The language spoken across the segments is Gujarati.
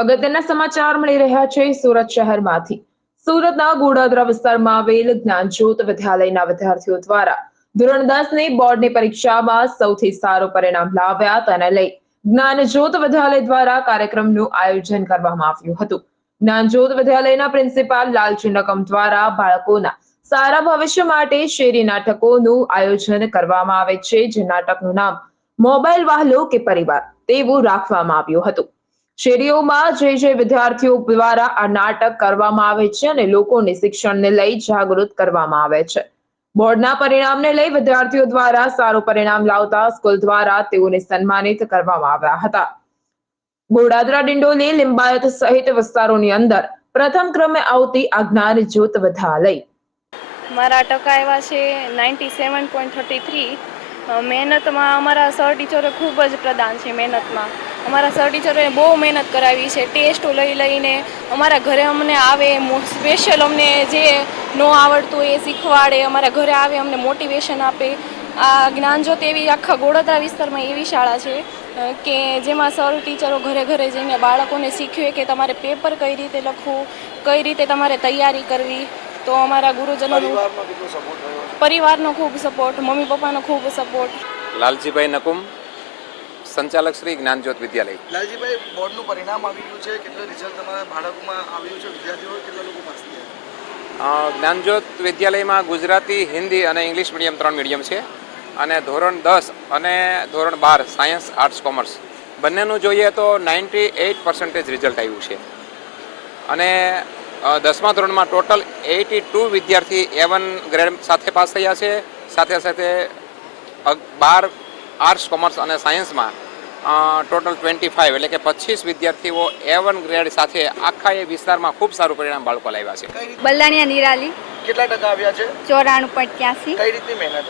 અગત્યના સમાચાર મળી રહ્યા છે સુરત શહેરમાંથી. સુરતના ગોડાદરા વિસ્તારમાં આવેલ જ્ઞાનજ્યોત વિદ્યાલયના વિદ્યાર્થીઓ દ્વારા ધોરણ દસની બોર્ડની પરીક્ષામાં સૌથી સારું પરિણામ લાવ્યા તેને લઈ જ્ઞાનજ્યોત વિદ્યાલય દ્વારા કાર્યક્રમનું આયોજન કરવામાં આવ્યું હતું. જ્ઞાનજ્યોત વિદ્યાલયના પ્રિન્સિપાલ લાલજી દ્વારા બાળકોના સારા ભવિષ્ય માટે શેરી નાટકોનું આયોજન કરવામાં આવે છે, જે નાટકનું નામ મોબાઈલ વાહલો કે પરિવાર, તેવું રાખવામાં આવ્યું હતું. શેરીઓમાં જે જે વિદ્યાર્થીઓ દ્વારા આ નાટક કરવામાં આવે છે અને લોકોને શિક્ષણને લઈ જાગૃત કરવામાં આવે છે. બોર્ડના પરિણામને લઈ વિદ્યાર્થીઓ દ્વારા સારું પરિણામ લાવતા સ્કૂલ દ્વારા તેઓને સન્માનિત કરવામાં આવ્યા હતા. ગોડાદરા ડિંડોલી લિંબાયત સહિત વિસ્તારોની અંદર પ્રથમ ક્રમે આવતી આ જ્ઞાન જ્યોત વિદ્યાલય. મારા ટકા એવા છે ninety seven point thirty three. મહેનતમાં અમારા સર ટીચરો ખૂબ જ પ્રદાન છે મહેનતમાં. અમારા સર ટીચરોએ બહુ મહેનત કરાવી છે ટેસ્ટો લઈ લઈને અમારા ઘરે અમને આવે સ્પેશિયલ અમને જે ન આવડતું એ શીખવાડે અમારા ઘરે આવે અમને મોટિવેશન આપે. આ જ્ઞાનજ્યોત એવી આખા ગોળદરા વિસ્તારમાં એવી શાળા છે કે જેમાં સર ટીચરો ઘરે ઘરે જઈને બાળકોને શીખવે કે તમારે પેપર કઈ રીતે લખવું કઈ રીતે તમારે તૈયારી કરવી. તો અમારા ગુરુજનોનું પરિવારનો ખૂબ સપોર્ટ મમ્મી પપ્પાનો ખૂબ સપોર્ટ લાલજીભાઈ નકુમ. સંચાલક શ્રી જ્ઞાનજ્યોત વિદ્યાલય. લાલજીભાઈ બોર્ડનું પરિણામ આવી ગયું છે કેટલું રિઝલ્ટ તમારા બાળકોમાં આવ્યું છે? વિદ્યાર્થીઓ કેટલા લોકો પાસ થયા જ્ઞાનજ્યોત વિદ્યાલયમાં ગુજરાતી હિન્દી અને ઇંગ્લિશ મીડિયમ ત્રણ મીડિયમ છે અને ધોરણ દસ અને ધોરણ બાર સાયન્સ આર્ટ્સ કોમર્સ. બંનેનું જોઈએ તો નાઇન્ટી એઇટ પર્સન્ટેજ રિઝલ્ટ આવ્યું છે. અને દસમા ધોરણમાં ટોટલ એટી ટુ વિદ્યાર્થી એ વન ગ્રેડ સાથે પાસ થયા છે. સાથે સાથે બાર આર્ટ્સ કોમર્સ અને સાયન્સમાં ટોટલ ટ્વેન્ટી ફાઇવ એટલે કે પચીસ વિદ્યાર્થીઓ એ વન ગ્રેડ સાથે આખા એ વિસ્તારમાં ખૂબ સારું પરિણામ બાળકો લાવ્યા છે. કઈ નિરાલી. કેટલા ટકા આવ્યા છે? ચોરાણું પોઈન્ટ ત્યાંસી. કઈ રીતની મહેનત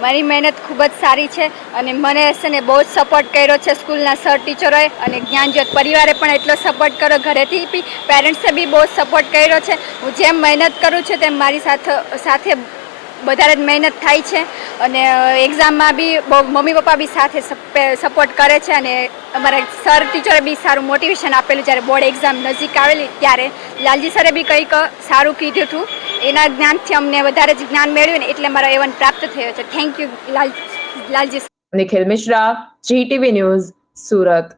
મારી મહેનત ખૂબ જ સારી છે અને મને છે ને બહુ જ સપોર્ટ કર્યો છે સ્કૂલના સર ટીચરોએ અને જ્ઞાનજ્યોત પરિવારે પણ એટલો સપોર્ટ કર્યો. ઘરેથી બી પેરેન્ટ્સે બી બહુ જ સપોર્ટ કર્યો છે. હું જેમ મહેનત કરું છું તેમ મારી સાથે સાથે વધારે જ મહેનત થાય છે અને એક્ઝામમાં બી બહુ, મમ્મી પપ્પા બી સાથે સપોર્ટ કરે છે અને અમારા સર ટીચરે બી સારું મોટિવેશન આપેલું જ્યારે બોર્ડ એક્ઝામ નજીક આવેલી ત્યારે. લાલજી સરે બી કંઈક સારું કીધું હતું. એના જ્ઞાનથી અમને વધારે જ જ્ઞાન મેળવ્યું ને એટલે મારો એવન પ્રાપ્ત થયો છે. Thank you Lal, Lalji Nikhil Mishra GTV news Surat.